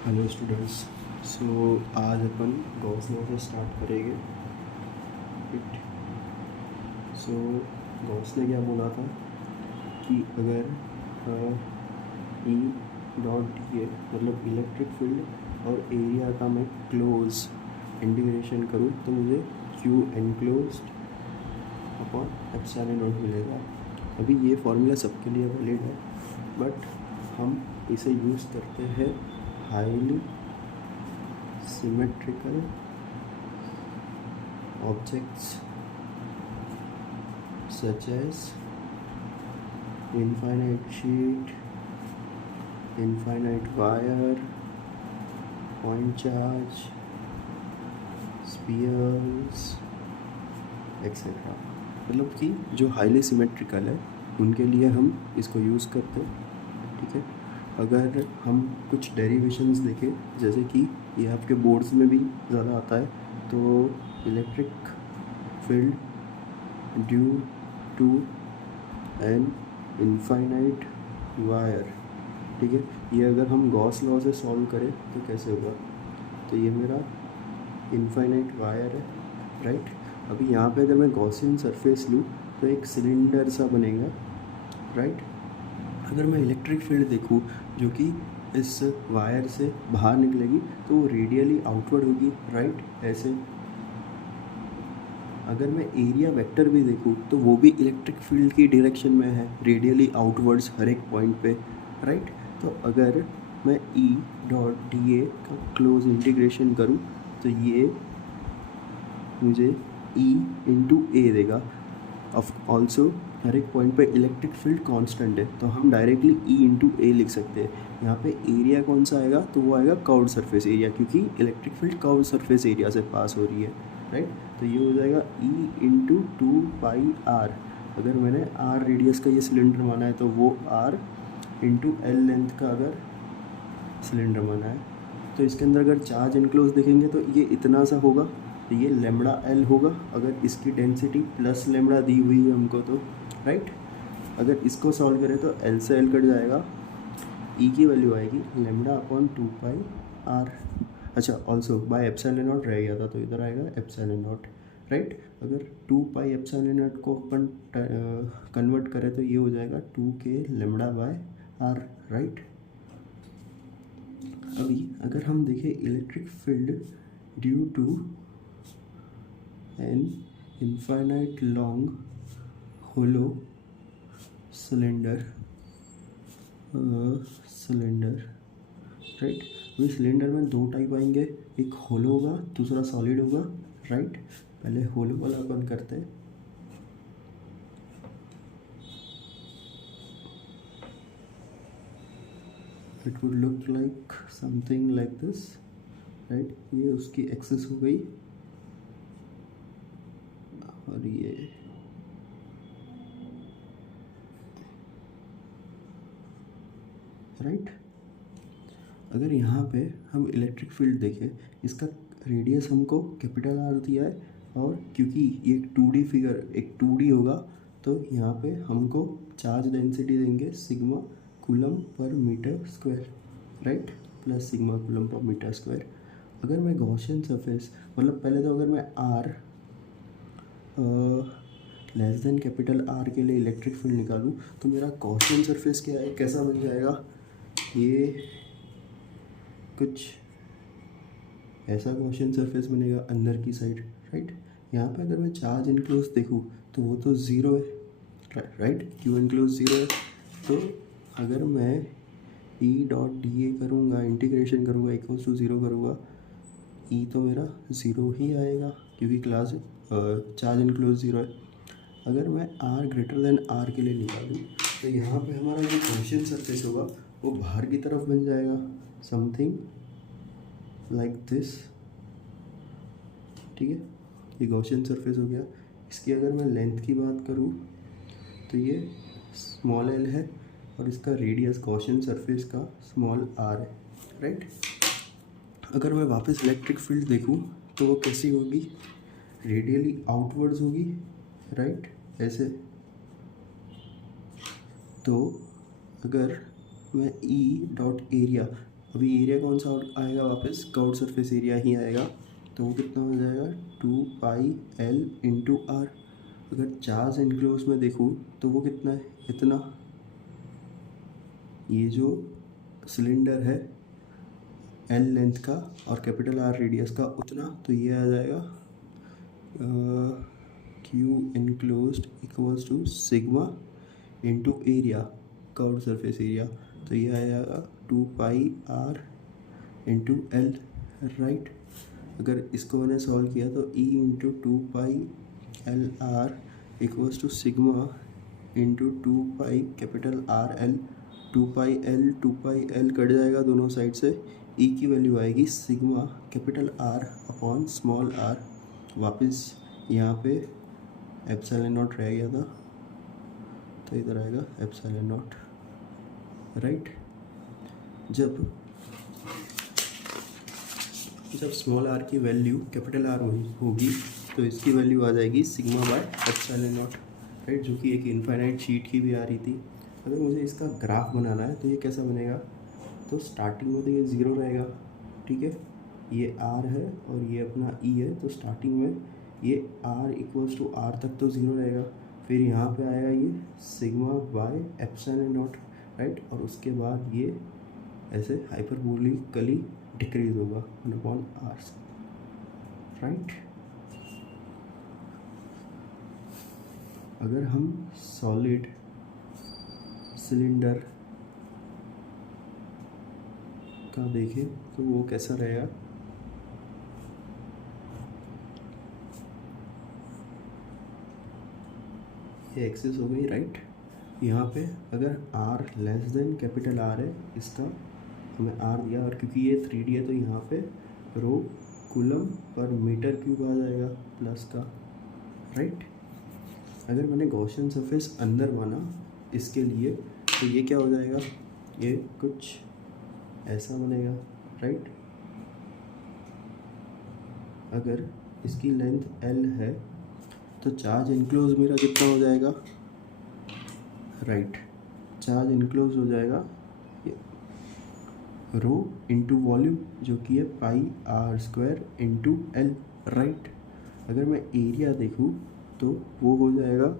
Hello students. So आज अपन Gauss law से स्टार्ट करेंगे। इट सो गॉस ने क्या बोला था कि अगर ई डॉट डी ए मतलब इलेक्ट्रिक फील्ड और एरिया का मैं क्लोज इंटीग्रेशन करूँ तो मुझे Q enclose upon epsilon not मिलेगा। अभी ये फॉर्मूला सबके लिए वैलिड है, बट हम इसे यूज़ करते हैं highly symmetrical objects such as infinite sheet, infinite wire, point charge, spheres, etc. मतलब कि जो हाईली सिमेट्रिकल है उनके लिए हम इसको यूज़ करते हैं। ठीक है, अगर हम कुछ डेरिवेशंस देखें, जैसे कि ये आपके बोर्ड्स में भी ज़्यादा आता है, तो electric field due to an infinite wire. ठीक है, ये अगर हम गॉस लॉ से सॉल्व करें तो कैसे होगा, तो ये मेरा इनफाइनाइट वायर है, राइट। अभी यहाँ पे अगर मैं गॉसियन सरफेस लूँ तो एक सिलेंडर सा बनेगा, राइट। अगर मैं इलेक्ट्रिक फील्ड देखूँ जो कि इस वायर से बाहर निकलेगी तो वो रेडियली आउटवर्ड होगी, राइट, ऐसे। अगर मैं एरिया वेक्टर भी देखूँ तो वो भी इलेक्ट्रिक फील्ड की डायरेक्शन में है, रेडियली आउटवर्ड्स हर एक पॉइंट पे, राइट। तो अगर मैं ई डॉट डी ए का क्लोज इंटीग्रेशन करूँ तो ये मुझे ई इंटू ए देगा। ऑफ ऑल्सो हर एक पॉइंट पे इलेक्ट्रिक फील्ड कांस्टेंट है, तो हम डायरेक्टली ई इंटू ए लिख सकते हैं। यहाँ पे एरिया कौन सा आएगा, तो वो आएगा कर्व्ड सरफेस एरिया, क्योंकि electric field curved surface area से पास हो रही है, राइट। तो ये हो जाएगा ई इंटू 2πr। अगर मैंने आर रेडियस का ये सिलेंडर माना है तो वो आर इंटू एल लेंथ का अगर सिलेंडर माना है, तो इसके अंदर अगर चार्ज इनक्लोज देखेंगे तो ये इतना सा होगा, तो ये लेमड़ा एल होगा अगर इसकी डेंसिटी प्लस लेमड़ा दी हुई है हमको तो, राइट। अगर इसको सॉल्व करें तो एल से एल कट जाएगा, ई की वैल्यू आएगी लेमड़ा अपॉन 2πr। अच्छा, ऑल्सो बाय एप्सिलॉन नॉट रह गया था तो इधर आएगा एप्सिलॉन नॉट, राइट। अगर 2π एप्सिलॉन नॉट को अपन कन्वर्ट करें तो ये हो जाएगा 2k lambda bye are, right. अभी अगर हम देखें electric field due to an infinite long hollow cylinder, right. अभी सिलेंडर में दो टाइप आएंगे, एक होलो होगा दूसरा सॉलिड होगा, राइट। पहले होलो वाला अपन करते हैं। It would look like something like this, right. ये उसकी एक्सेस हो गई और ये राइट। अगर यहाँ पे हम इलेक्ट्रिक फील्ड देखें, इसका रेडियस हमको कैपिटल आर दिया है, और क्योंकि ये एक 2D फिगर, एक 2D होगा, तो यहाँ पे हमको चार्ज डेंसिटी देंगे sigma coulomb per metre square, right, plus sigma coulomb per metre square. अगर मैं गॉसियन सरफेस, मतलब पहले तो अगर मैं R less than capital R के लिए इलेक्ट्रिक फील्ड निकालूँ तो मेरा गॉसियन सरफेस क्या है, कैसा बन जाएगा, ये कुछ ऐसा गॉसियन सरफेस बनेगा अंदर की साइड, राइट। यहाँ पे अगर मैं चार्ज इनक्लोज देखूँ तो वो तो ज़ीरो है, राइट, क्यू इनक्लोज ज़ीरो है। तो अगर मैं ई डॉट डी ए करूँगा, इंटीग्रेशन करूँगा, इक्वल्स टू ज़ीरो करूँगा, ई तो मेरा ज़ीरो ही आएगा क्योंकि क्लास चार्ज इनक्लोज ज़ीरो है। अगर मैं आर ग्रेटर देन आर के लिए निकालूँ तो यहाँ पे हमारा जो गॉसियन सरफेस होगा वो बाहर की तरफ बन जाएगा, समथिंग लाइक दिस, ठीक है। ये गॉसियन सरफेस हो गया। इसकी अगर मैं लेंथ की बात करूँ तो ये स्मॉल एल है और इसका रेडियस गॉसियन सरफेस का स्मॉल आर है, राइट। अगर मैं वापस इलेक्ट्रिक फील्ड देखूँ तो वो कैसी होगी, रेडियली आउटवर्ड्स होगी, राइट, ऐसे। तो अगर मैं ई डॉट एरिया, अभी एरिया कौन सा आएगा, वापस कर्व्ड सरफेस एरिया ही आएगा, तो वो कितना हो जाएगा 2πl इंटू आर। अगर चार्ज इनक्लोज में देखूँ तो वो कितना है, इतना। ये जो सिलेंडर है एल लेंथ का और कैपिटल आर रेडियस का उतना, तो ये आ जाएगा Q enclosed equals to sigma into area, curved surface area, तो ये आ जाएगा 2πr इंटू एल, राइट। अगर इसको मैंने सॉल्व किया तो e into 2πl r equals to sigma into 2π capital R L, 2πl cut जाएगा दोनों साइड से, e की वैल्यू आएगी sigma capital R upon small r। वापस यहाँ पे एप्सिलॉन नॉट रह गया था, तो इधर आएगा एप्सिलॉन नॉट, राइट। जब स्मॉल r की वैल्यू कैपिटल R होगी तो इसकी वैल्यू आ जाएगी sigma bye epsilon naught, right, जो कि एक इनफाइनाइट शीट की भी आ रही थी। अगर मुझे इसका ग्राफ बनाना है तो ये कैसा बनेगा, तो स्टार्टिंग में तो ये ज़ीरो रहेगा, ठीक है, ये r है और ये अपना e है, तो स्टार्टिंग में ये r इक्वल्स टू r तक तो ज़ीरो रहेगा, फिर यहाँ पे आएगा ये sigma bye epsilon naught, right, और उसके बाद ये ऐसे हाइपरबोलिकली डिक्रीज होगा 1/r, राइट। अगर हम सॉलिड सिलेंडर का देखें तो वो कैसा रहेगा, ये एक्सेस हो गई, राइट। यहाँ पे अगर r less than capital R है, इसका हमें r दिया, और क्योंकि ये 3D है तो यहाँ पे रो कूलम पर मीटर क्यूब आ जाएगा प्लस का, राइट। अगर मैंने गॉसियन सरफेस अंदर माना इसके लिए तो ये क्या हो जाएगा, ये कुछ ऐसा बनेगा, राइट। अगर इसकी लेंथ L है तो चार्ज इनक्लोज मेरा कितना हो जाएगा, राइट, चार्ज इनक्लोज हो जाएगा रो इंटू वॉल्यूम, जो कि है πr² इंटू एल, राइट। अगर मैं एरिया देखूँ तो वो हो जाएगा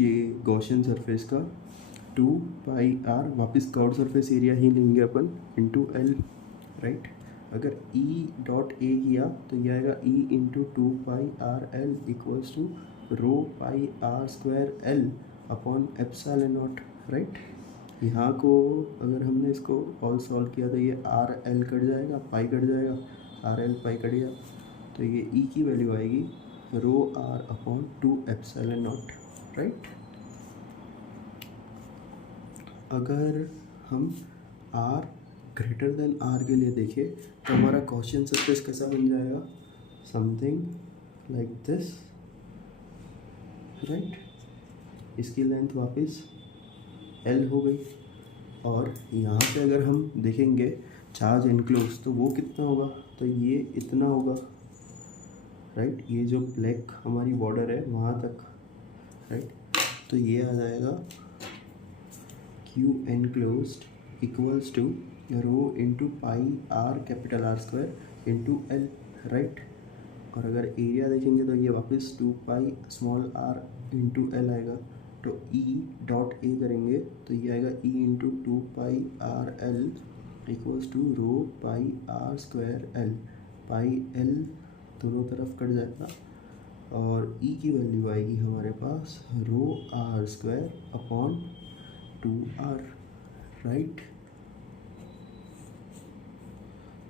ये गॉसियन सरफेस का 2πr, वापस कर्व्ड सरफेस एरिया ही लेंगे अपन, इंटू एल, राइट। अगर E डॉट ए किया तो ये आएगा E into 2πrl equals to rho πr² l upon epsilon naught, right. यहाँ को अगर हमने इसको ऑल सॉल्व किया तो ये आर एल कट जाएगा, पाई कट जाएगा, आर एल पाई कट गया, तो ये ई की वैल्यू आएगी rho R upon 2 epsilon naught, right. अगर हम r ग्रेटर देन r के लिए देखें तो हमारा गॉसियन सरफेस कैसा बन जाएगा, समथिंग लाइक दिस, राइट। इसकी लेंथ वापस L हो गई, और यहाँ पे अगर हम देखेंगे चार्ज इनक्लोज तो वो कितना होगा, तो ये इतना होगा, राइट। ये जो ब्लैक हमारी बॉर्डर है वहाँ तक, राइट, तो ये आ जाएगा Q enclosed equals to rho into πr capital R² into L, right. और अगर एरिया देखेंगे तो ये वापस 2π स्मॉल r इंटू एल आएगा, तो E डॉट ए करेंगे तो ये आएगा E into 2πrl equals to rho πr² l, pi L दोनों तरफ कट जाएगा, और E की वैल्यू आएगी हमारे पास रो r² अपॉन 2r, राइट।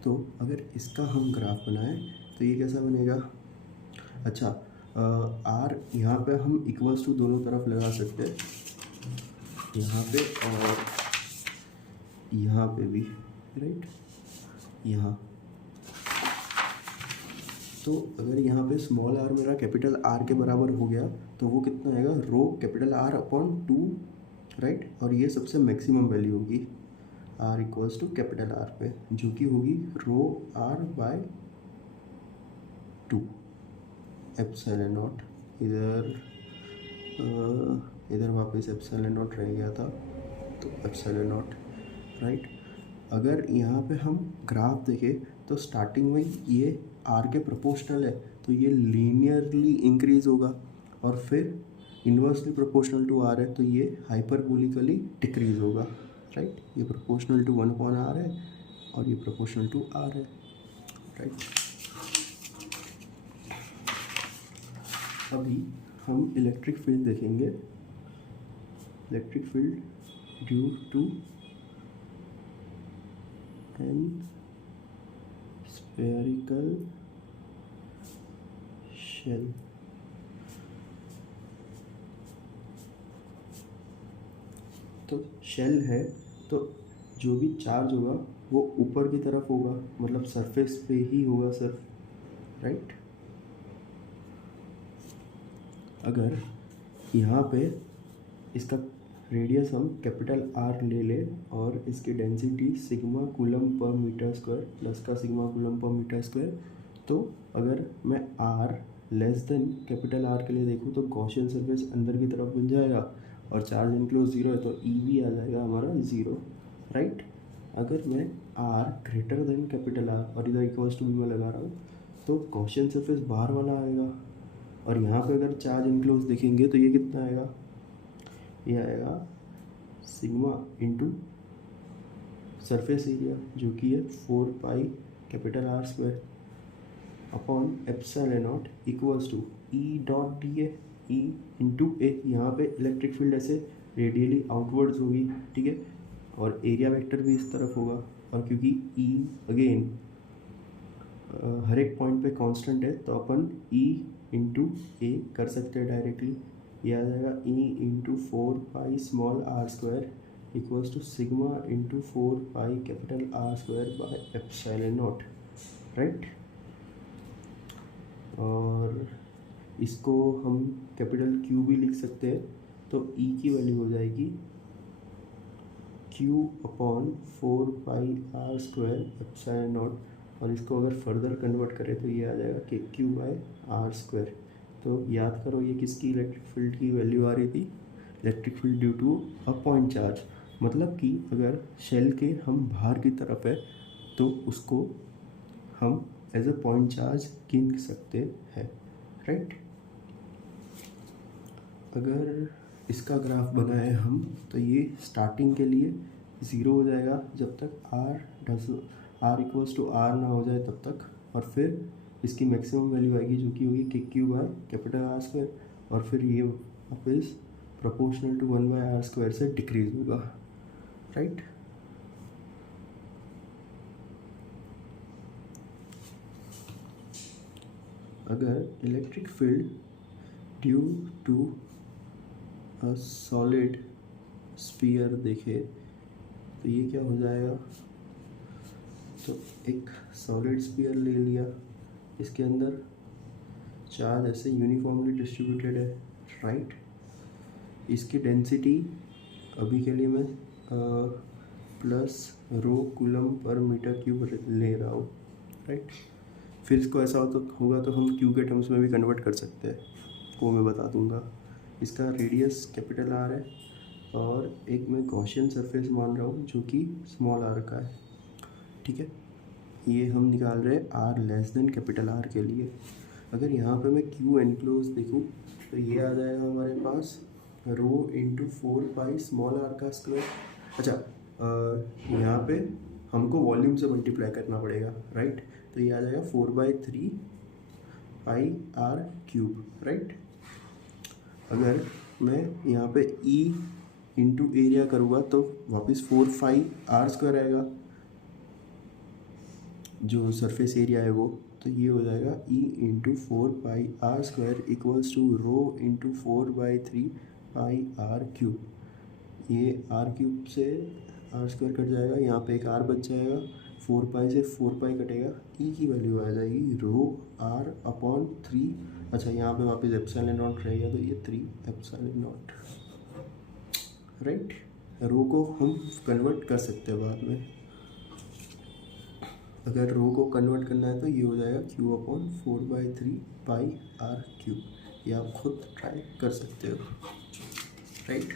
तो अगर इसका हम ग्राफ बनाएं तो ये कैसा बनेगा, अच्छा r यहाँ पे हम इक्वल्स टू दोनों तरफ लगा सकते हैं, यहाँ पे और यहाँ पे भी, राइट, यहाँ। तो अगर यहाँ पे स्मॉल r मेरा कैपिटल R के बराबर हो गया तो वो कितना आएगा, rho capital R upon 2, right, और ये सबसे मैक्सिमम वैल्यू होगी r equals to capital R पे, जो कि होगी rho r by 2 epsilon naught. इधर वापस एप्सिलॉन नॉट रह गया था, तो एप्सिलॉन नॉट, राइट। अगर यहाँ पे हम ग्राफ देखें तो स्टार्टिंग में ये आर के प्रोपोर्शनल है, तो ये लीनियरली इंक्रीज होगा, और फिर इन्वर्सली प्रोपोर्शनल टू आर है तो ये हाइपरबोलिकली डिक्रीज होगा, राइट। ये प्रोपोर्शनल टू 1/r है और ये प्रोपोर्शनल टू आर है, राइट। अभी हम इलेक्ट्रिक फील्ड देखेंगे। Electric field due to an spherical shell. तो शेल है तो जो भी चार्ज होगा वो ऊपर की तरफ होगा, मतलब सरफेस पे ही होगा सिर्फ, राइट। अगर यहाँ पे इसका रेडियस हम कैपिटल आर ले लें और इसकी density sigma coulomb per metre square plus का sigma coulomb per metre square, तो अगर मैं R less than capital R के लिए देखूँ तो गॉसियन सरफेस अंदर की तरफ बन जाएगा और चार्ज इनक्लोज ज़ीरो है तो ई भी आ जाएगा हमारा ज़ीरो, राइट। अगर मैं R greater than capital R और इधर इक्वल्स टू बी में लगा रहा हूँ तो गॉसियन सरफेस बाहर वाला आएगा, और यहाँ पे अगर चार्ज इनक्लोज देखेंगे तो ये कितना आएगा, ये आएगा सिग्मा इंटू सरफेस एरिया जो कि है 4 pi capital R square upon epsilon naught equals to E dot D A, E into A. यहाँ पे इलेक्ट्रिक फील्ड ऐसे रेडियली आउटवर्ड्स होगी, ठीक है, और एरिया वेक्टर भी इस तरफ होगा, और क्योंकि ई अगेन हर एक पॉइंट पे कांस्टेंट है तो अपन ई इंटू ए कर सकते हैं डायरेक्टली। ये आ जाएगा E into 4 pi small R square equals to sigma into 4 pi capital R square by epsilon naught, right. और इसको हम कैपिटल क्यू भी लिख सकते हैं, तो ई की वैल्यू हो जाएगी Q upon 4 pi R square epsilon naught, और इसको अगर फर्दर कन्वर्ट करें तो ये आ जाएगा के क्यू बाय आर स्क्वायर। तो याद करो ये किसकी इलेक्ट्रिक फील्ड की वैल्यू आ रही थी, electric field due to a point charge. मतलब कि अगर शेल के हम बाहर की तरफ है तो उसको हम एज अ पॉइंट चार्ज गिन सकते हैं, राइट। अगर इसका ग्राफ बनाए हम तो ये स्टार्टिंग के लिए ज़ीरो हो जाएगा जब तक आर इक्वल्स टू आर ना हो जाए तब तक, और फिर इसकी मैक्सिमम वैल्यू आएगी जो कि होगी के Q by capital R square, और फिर ये वापस प्रोपोर्शनल टू 1/r स्क्वायर से डिक्रीज होगा, राइट। अगर electric field due to a solid sphere देखे तो ये क्या हो जाएगा, तो एक सॉलिड स्फीयर ले लिया, इसके अंदर चार्ज ऐसे यूनिफॉर्मली डिस्ट्रीब्यूटेड है, राइट। इसकी डेंसिटी अभी के लिए मैं plus rho coulomb per metre cube ले रहा हूँ, राइट। फिर इसको ऐसा होगा तो हम क्यू के टर्म्स में भी कन्वर्ट कर सकते हैं, वो मैं बता दूंगा। इसका रेडियस कैपिटल आर है और एक मैं गॉसियन सरफेस मान रहा हूँ जो कि स्मॉल आर का है, ठीक है। ये हम निकाल रहे हैं R less than capital R के लिए। अगर यहाँ पे मैं क्यू एनक्लोज देखूँ तो ये आ जाएगा हमारे पास rho into 4 pi small are का स्क्वायर। अच्छा, यहाँ पे हमको वॉल्यूम से मल्टीप्लाई करना पड़ेगा, राइट। तो ये आ जाएगा 4/3 पाई आर क्यूब, राइट। अगर मैं यहाँ पे ई इंटू एरिया करूँगा तो वापस 4 पाई आर स्क्वायर आएगा जो सरफेस एरिया है वो, तो ये हो जाएगा E into 4 pi R square equals to rho into 4/3 pi R cube. ये आर क्यूब से आर स्क्वायर कट जाएगा, यहाँ पे एक आर बच जाएगा, 4 पाई से 4 पाई कटेगा, ई की वैल्यू आ जाएगी रो आर अपॉन 3। अच्छा, यहाँ पे वापस एप्सिलॉन नॉट रहेगा तो ये 3 एप्सिलॉन नॉट, राइट। रो को हम कन्वर्ट कर सकते हैं बाद में, अगर रो को कन्वर्ट करना है तो ये हो जाएगा Q upon 4/3 pi R cube. ये आप खुद ट्राई कर सकते हो, राइट।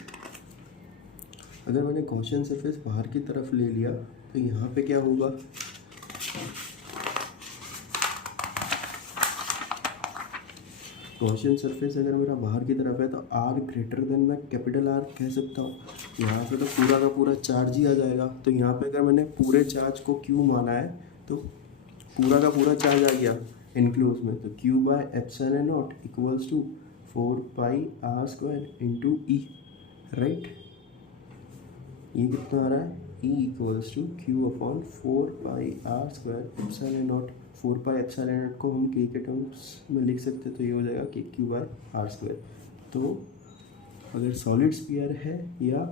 अगर मैंने गॉसियन सरफेस बाहर की तरफ ले लिया तो यहाँ पे क्या होगा, गॉसियन सरफेस अगर मेरा बाहर की तरफ है तो R ग्रेटर देन मैं कैपिटल R कह सकता हूँ। यहाँ पे तो पूरा का पूरा चार्ज ही आ जाएगा। तो यहाँ पे अगर मैंने पूरे चार्ज को Q माना है तो पूरा का पूरा चार्ज आ गया इनक्लोज में, तो Q by epsilon naught equals to 4 pi R square into E, right. ये कितना आ रहा है, E equals to Q upon 4 pi R square epsilon naught. 4 pi epsilon naught को हम K के टर्म्स में लिख सकते हैं, तो ये हो जाएगा कि Q बाय R स्क्वायर। तो अगर सॉलिड स्फीयर है या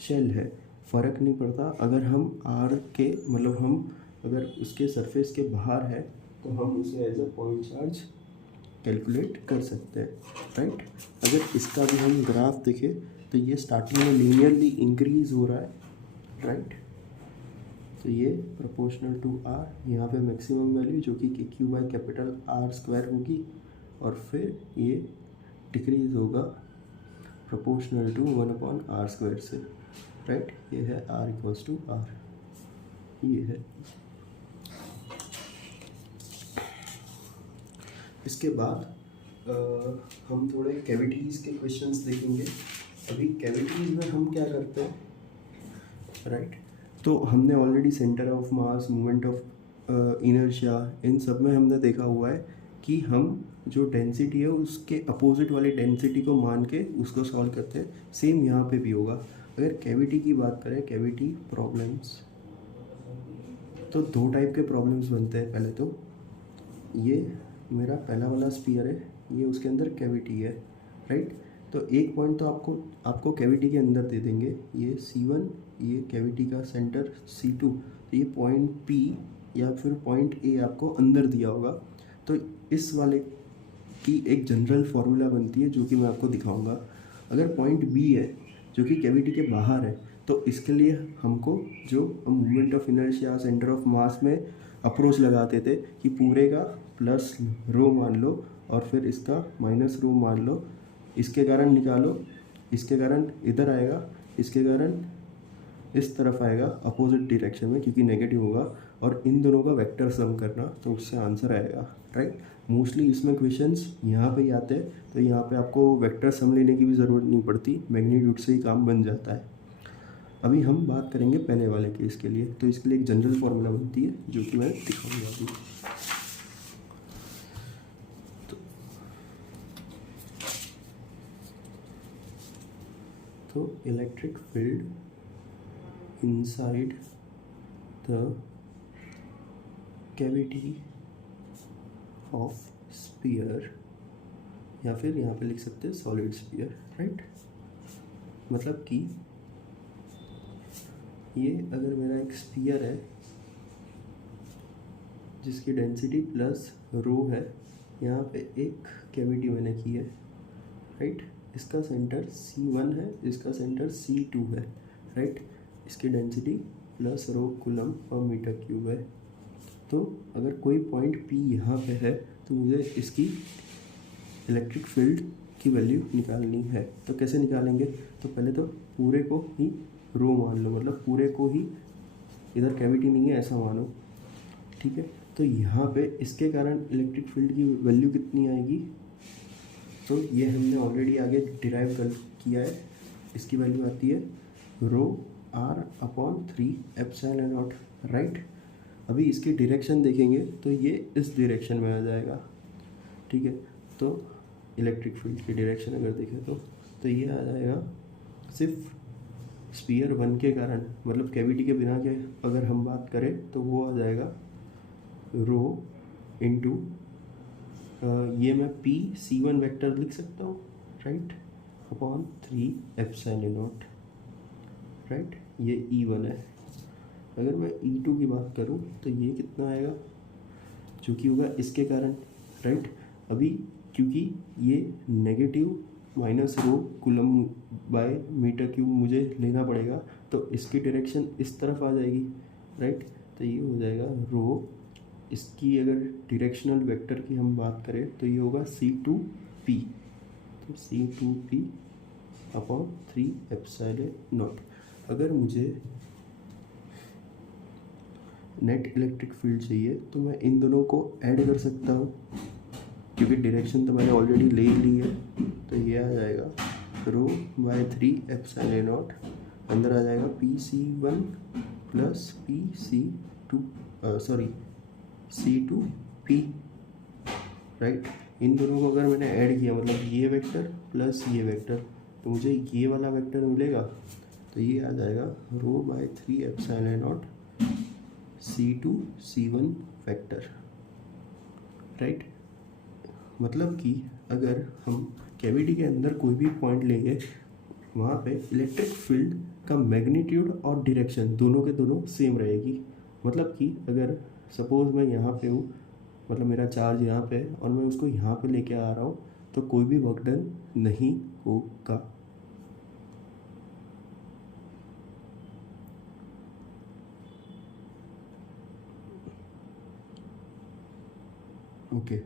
शेल है फ़र्क नहीं पड़ता, अगर हम R के मतलब हम अगर उसके सरफेस के बाहर है तो हम उसे as a point charge calculate कर सकते हैं, राइट। अगर इसका भी हम ग्राफ देखें तो ये स्टार्टिंग में लीनियरली इंक्रीज हो रहा है, राइट। तो ये प्रोपोर्शनल टू R, यहाँ पे मैक्सिमम वैल्यू जो कि Q by capital R square होगी, और फिर ये डिक्रीज होगा proportional to 1 upon R square से, राइट। ये है R इक्वल्स टू R, ये है। इसके बाद हम थोड़े कैविटीज़ के क्वेश्चंस देखेंगे। अभी कैविटीज़ में हम क्या करते हैं, राइट। तो हमने already centre of mass, moment of inertia, इन सब में हमने देखा हुआ है कि हम जो डेंसिटी है उसके अपोजिट वाली डेंसिटी को मान के उसको सॉल्व करते हैं। सेम यहाँ पे भी होगा। अगर कैविटी की बात करें, कैविटी प्रॉब्लम्स, तो दो टाइप के प्रॉब्लम्स बनते हैं। पहले तो ये मेरा पहला वाला स्फीयर है, ये उसके अंदर कैविटी है, राइट। तो एक पॉइंट तो आपको कैविटी के अंदर दे देंगे, ये C1, ये कैविटी का सेंटर C2, तो ये पॉइंट P या फिर पॉइंट A आपको अंदर दिया होगा। तो इस वाले की एक जनरल फार्मूला बनती है जो कि मैं आपको दिखाऊंगा। अगर पॉइंट B है जो कि कैविटी के बाहर है, तो इसके लिए हमको जो हम moment of inertia, centre of मास में अप्रोच लगाते थे कि पूरे का प्लस रो मान लो और फिर इसका माइनस रो मान लो, इसके कारण निकालो, इसके कारण इधर आएगा, इसके कारण इस तरफ आएगा अपोजिट डायरेक्शन में क्योंकि नेगेटिव होगा, और इन दोनों का वेक्टर सम करना, तो उससे आंसर आएगा, राइट। मोस्टली इसमें क्वेश्चंस यहाँ पे ही आते हैं, तो यहाँ पे आपको वेक्टर सम लेने की भी ज़रूरत नहीं पड़ती, मैग्नीट्यूड से ही काम बन जाता है। अभी हम बात करेंगे पहले वाले केस के लिए, तो इसके लिए एक जनरल फार्मूला बनती है जो कि मैं दिखाऊंगा अभी। तो electric field inside the cavity of sphere, या फिर यहाँ पे लिख सकते हैं सॉलिड स्फीयर, राइट। मतलब कि ये अगर मेरा एक स्फीयर है जिसकी डेंसिटी प्लस रो है, यहाँ पे एक कैविटी मैंने की है, राइट। इसका सेंटर C1 है, इसका सेंटर C2 है, राइट। इसकी density plus rho coulomb per metre cube है। तो अगर कोई पॉइंट P यहाँ पे है तो मुझे इसकी इलेक्ट्रिक फील्ड की वैल्यू निकालनी है। तो कैसे निकालेंगे, तो पहले तो पूरे को ही रो मान लो, मतलब पूरे को ही, इधर कैविटी नहीं है ऐसा मानो, ठीक है। तो यहाँ पे इसके कारण इलेक्ट्रिक फील्ड की वैल्यू कितनी आएगी, तो ये हमने ऑलरेडी आगे डिराइव कर किया है। इसकी वैल्यू आती है rho R upon 3 epsilon naught, right. अभी इसकी डायरेक्शन देखेंगे तो ये इस डायरेक्शन में आ जाएगा, ठीक है। तो इलेक्ट्रिक फील्ड की डायरेक्शन अगर देखें तो ये आ जाएगा सिर्फ स्फीयर 1 के कारण, मतलब कैविटी के बिना के अगर हम बात करें तो वो आ जाएगा रो इंटू ये मैं C1 वेक्टर लिख सकता हूँ, right, upon 3 epsilon naught, right. ये E1 है। अगर मैं E2 की बात करूँ तो ये कितना आएगा, जो कि होगा इसके कारण, राइट। अभी क्योंकि ये negative minus rho coulomb by metre cube मुझे लेना पड़ेगा, तो इसकी डायरेक्शन इस तरफ आ जाएगी, राइट। तो ये हो जाएगा रो, इसकी अगर डायरेक्शनल वेक्टर की हम बात करें तो ये होगा C2P, तो C2P अपॉन 3 एप्सिलॉन नॉट। अगर मुझे नेट इलेक्ट्रिक फील्ड चाहिए तो मैं इन दोनों को ऐड कर सकता हूँ, क्योंकि डायरेक्शन तो मैंने ऑलरेडी ले ही ली है। तो ये आ जाएगा रो बाय 3 एप्सिलॉन नॉट, अंदर आ जाएगा PC1 प्लस C2P, राइट। इन दोनों को अगर मैंने ऐड किया मतलब ये वेक्टर प्लस ये वेक्टर, तो मुझे ये वाला वेक्टर मिलेगा। तो ये आ जाएगा rho by 3 epsilon naught C2C1 vector, right. मतलब कि अगर हम कैविटी के अंदर कोई भी पॉइंट लेंगे, वहाँ पे इलेक्ट्रिक फील्ड का मैग्नीट्यूड और डायरेक्शन दोनों के दोनों सेम रहेगी। मतलब कि अगर सपोज़ मैं यहाँ पे हूँ, मतलब मेरा चार्ज यहाँ पे है और मैं उसको यहाँ पे लेके आ रहा हूँ, तो कोई भी वर्क डन नहीं होगा। ओके,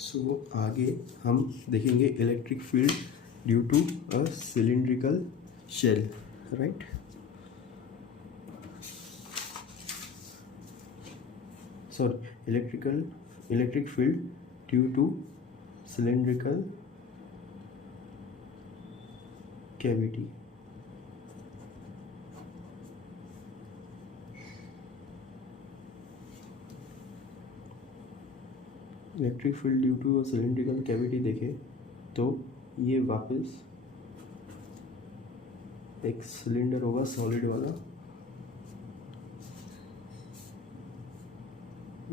सो आगे हम देखेंगे electric field due to a cylindrical shell, right. Sorry, electric field due to cylindrical cavity. Electric field due to a cylindrical cavity देखें तो ये वापस एक सिलेंडर होगा सॉलिड वाला,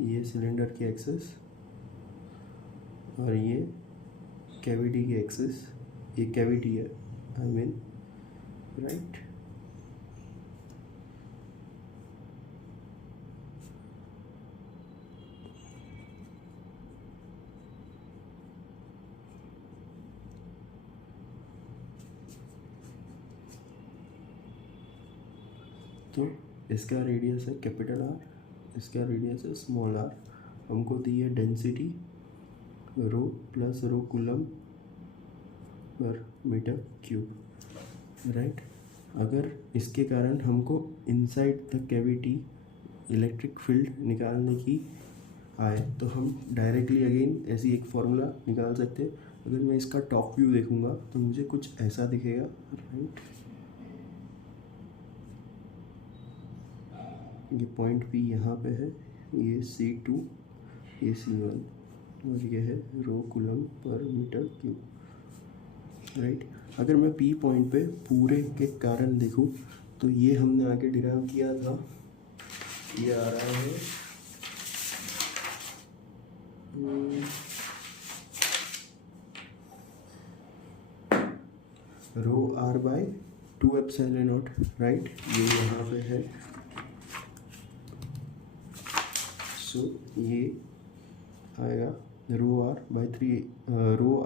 ये सिलेंडर की एक्सिस और ये कैविटी की एक्सिस, ये कैविटी है आई मीन, राइट। तो इसका रेडियस है कैपिटल आर, इसका रेडियस है स्मॉल आर। हमको दी है density rho plus rho coulomb per metre cube, right. अगर इसके कारण हमको inside the cavity electric field निकालने की आए तो हम डायरेक्टली अगेन ऐसी एक फॉर्मूला निकाल सकते हैं। अगर मैं इसका टॉप व्यू देखूंगा तो मुझे कुछ ऐसा दिखेगा, राइट। ये पॉइंट P यहाँ पे है, ये C2, ये C1 और ये है rho coulomb per metre cube, right. अगर मैं P पॉइंट पे पूरे के कारण देखूँ तो ये हमने आगे डिराइव किया था, ये आ रहा है rho R by 2 epsilon naught, right. ये यहाँ पे है, सो ये आएगा rho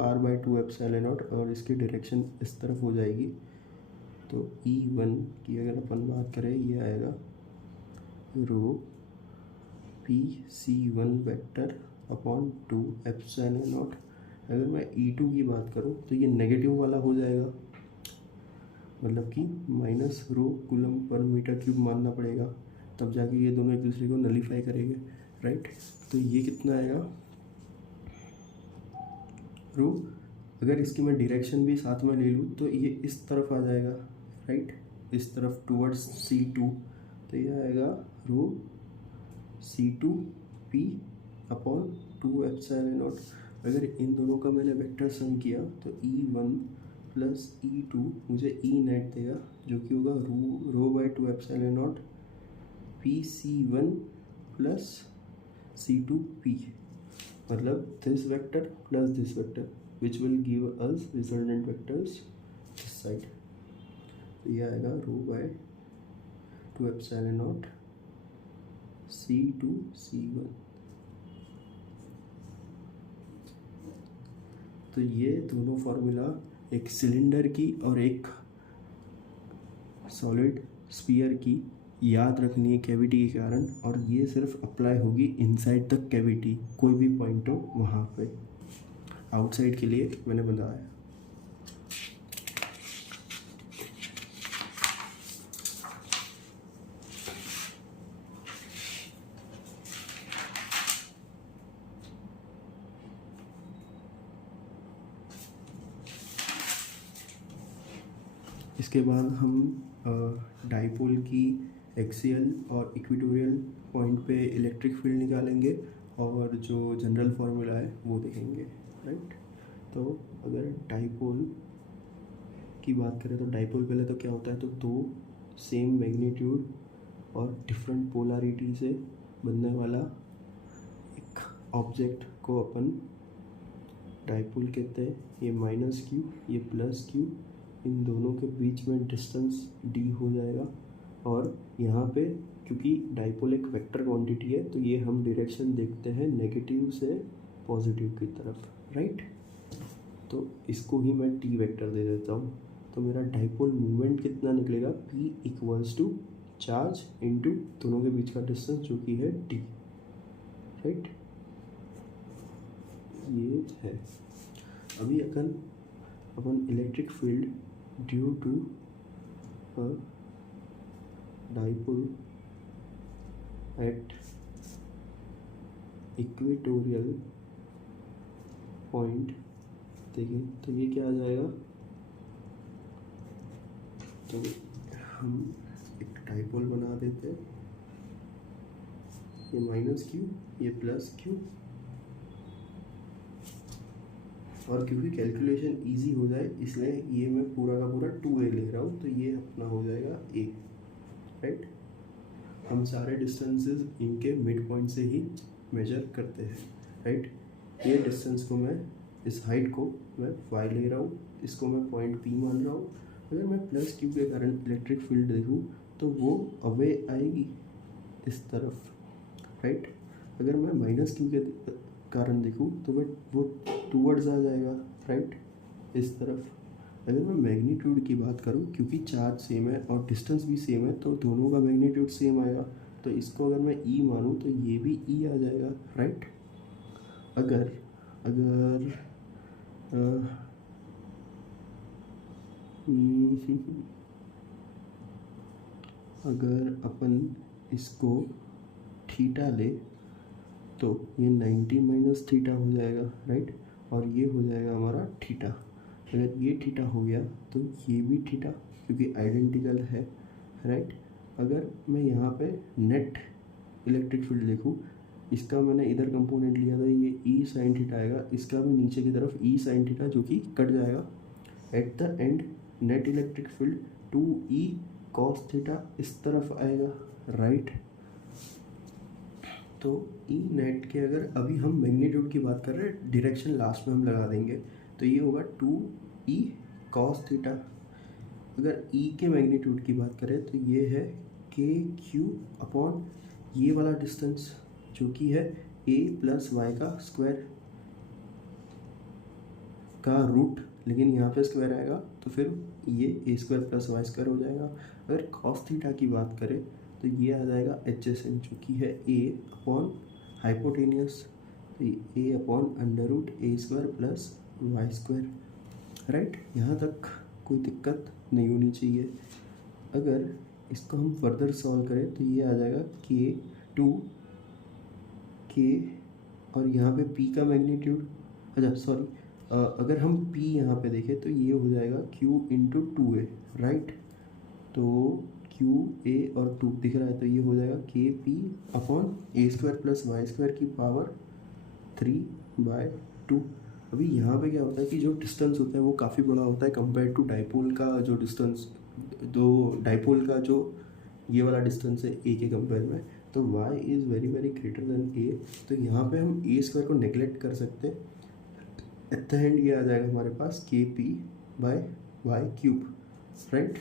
R by 2 epsilon naught और इसकी डायरेक्शन इस तरफ हो जाएगी। तो E1 की अगर अपन बात करें, ये आएगा रो PC1 vector upon 2 epsilon not. अगर मैं E2 की बात करूँ तो ये नेगेटिव वाला हो जाएगा, मतलब कि minus rho coulomb per metre cube मानना पड़ेगा, तब जाके ये दोनों एक दूसरे को नलीफाई करेंगे, राइट। तो ये कितना आएगा रो, अगर इसकी मैं डायरेक्शन भी साथ में ले लूँ तो ये इस तरफ आ जाएगा, राइट, इस तरफ टूवर्ड्स C2। तो ये आएगा रो C2P अपॉन 2 एप्सिलॉन नॉट। अगर इन दोनों का मैंने वेक्टर सम किया तो E1 प्लस E2 मुझे E नेट देगा, जो कि होगा rho by 2 epsilon naught PC1 plus C2P, मतलब this vector plus this vector which will give us resultant vectors this side. तो ये आएगा रो bye 2 epsilon not C2 C1। तो ये दोनों फार्मूला एक सिलेंडर की और एक सॉलिड स्फीयर की याद रखनी है कैविटी के कारण, और ये सिर्फ अप्लाई होगी इनसाइड द कैविटी, कोई भी पॉइंट हो वहाँ पे। आउटसाइड के लिए मैंने बताया। इसके बाद हम डाइपोल की एक्सियल और इक्वेटोरियल पॉइंट पे इलेक्ट्रिक फील्ड निकालेंगे और जो जनरल फार्मूला है वो देखेंगे, राइट। तो अगर डाइपोल की बात करें तो डाइपोल पहले तो क्या होता है, तो दो सेम मैग्नीट्यूड और डिफरेंट पोलैरिटी से बनने वाला एक ऑब्जेक्ट को अपन डाइपोल कहते हैं। ये माइनस क्यू, ये प्लस क्यू, इन दोनों के बीच में डिस्टेंस डी हो जाएगा। और यहाँ पे क्योंकि डाइपोल एक वेक्टर क्वांटिटी है तो ये हम डायरेक्शन देखते हैं नेगेटिव से पॉजिटिव की तरफ, राइट। तो इसको ही मैं टी वेक्टर दे देता हूँ। तो मेरा डाइपोल मूवमेंट कितना निकलेगा, P equals to charge into दोनों के बीच का डिस्टेंस जो कि है d, राइट। ये है। अभी अपन electric field due to a dipole at equatorial point देखिए तो ये क्या आ जाएगा, तो हम एक डाइपोल बना देते हैं। ये माइनस क्यू, ये प्लस क्यू, और क्योंकि कैलकुलेशन इजी हो जाए इसलिए ये मैं पूरा का पूरा 2a ले रहा हूँ। तो ये अपना हो जाएगा a, राइट। हम सारे डिस्टेंसेस इनके मिड पॉइंट से ही मेजर करते हैं, राइट। ये डिस्टेंस को मैं, इस हाइट को मैं y ले रहा हूँ, इसको मैं पॉइंट p मान रहा हूँ। अगर मैं प्लस क्यू के कारण इलेक्ट्रिक फील्ड देखूँ तो वो अवे आएगी इस तरफ, राइट। अगर मैं माइनस क्यू के कारण देखूँ तो वो टूवर्ड्स आ जाएगा, राइट, इस तरफ। अगर मैं मैग्नीट्यूड की बात करूँ, क्योंकि चार्ज सेम है और डिस्टेंस भी सेम है तो दोनों का मैग्नीट्यूड सेम आएगा। तो इसको अगर मैं E मानूँ तो ये भी E आ जाएगा, राइट। अगर अगर अपन इसको थीटा ले तो ये 90 माइनस थीटा हो जाएगा, राइट। और ये हो जाएगा हमारा थीटा। अगर ये थीटा हो गया तो ये भी थीटा, क्योंकि आइडेंटिकल है, राइट। अगर मैं यहाँ पे नेट इलेक्ट्रिक फील्ड देखूँ, इसका मैंने इधर कंपोनेंट लिया था, ये ई साइन थीटा आएगा, इसका भी नीचे की तरफ ई साइन थीटा जो कि कट जाएगा। At the end net electric field 2e cos theta इस तरफ आएगा, राइट। तो ई नेट के अगर अभी हम मैग्नीट्यूड की बात कर रहे हैं, डायरेक्शन लास्ट में हम लगा देंगे, तो ये होगा 2e कॉस थीटा। अगर ई के मैग्नीट्यूड की बात करें तो ये है के क्यू अपॉन ये वाला डिस्टेंस जो कि है a प्लस वाई का स्क्वायर का रूट, लेकिन यहाँ पे स्क्वायर आएगा तो फिर ये a square plus Y square हो जाएगा। अगर कॉस थीटा की बात करें तो ये आ जाएगा एडजेसेंट जो कि है a अपॉन हाइपोटेनियस, तो a upon under root a square plus Y square, right. यहाँ तक कोई दिक्कत नहीं होनी चाहिए। अगर इसको हम फर्दर सॉल्व करें तो ये आ जाएगा k और यहाँ पे p का मैग्नीट्यूड, अच्छा सॉरी, अगर हम p यहाँ पे देखें तो ये हो जाएगा q इंटू 2a, राइट। तो q a और 2 दिख रहा है तो ये हो जाएगा k p upon a square plus Y square की पावर 3/2। अभी यहाँ पे क्या होता है कि जो डिस्टेंस होता है वो काफ़ी बड़ा होता है कंपेयर टू डाइपोल का जो डिस्टेंस, दो डाइपोल का जो ये वाला डिस्टेंस है a के कंपेयर में, तो y is very very greater than a। तो यहाँ पे हम a स्क्वायर को नेगलेक्ट कर सकते हैं। एट द एंड ये आ जाएगा हमारे पास kp/y³, राइट।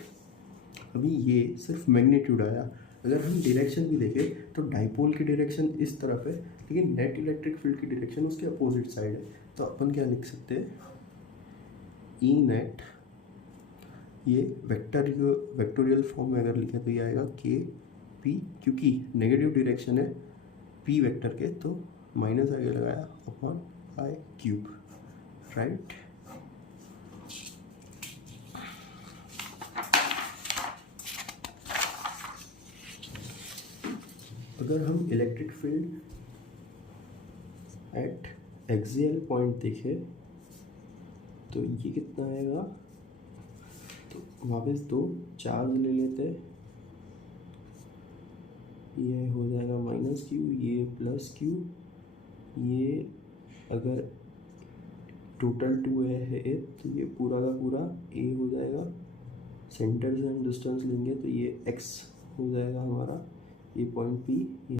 अभी ये सिर्फ मैग्नीट्यूड आया। अगर हम डायरेक्शन भी देखें तो डाइपोल की डायरेक्शन इस तरफ है, लेकिन नेट इलेक्ट्रिक फील्ड की डायरेक्शन उसके अपोजिट साइड है। तो अपन क्या लिख सकते हैं, ई नेट, ये वेक्टोरियल फॉर्म में अगर लिखे तो ये आएगा के पी, क्योंकि नेगेटिव डायरेक्शन है पी वेक्टर के तो माइनस आगे लगाया अपॉन i³, राइट। अगर हम electric field at axial point देखें तो ये कितना आएगा, तो वापस दो चार्ज ले लेते हैं, ये हो जाएगा माइनस क्यू, ये प्लस क्यू, ये अगर टोटल 2 है तो ये पूरा का पूरा ए हो जाएगा। सेंटर से हम डिस्टेंस लेंगे तो ये एक्स हो जाएगा हमारा, ये पॉइंट पी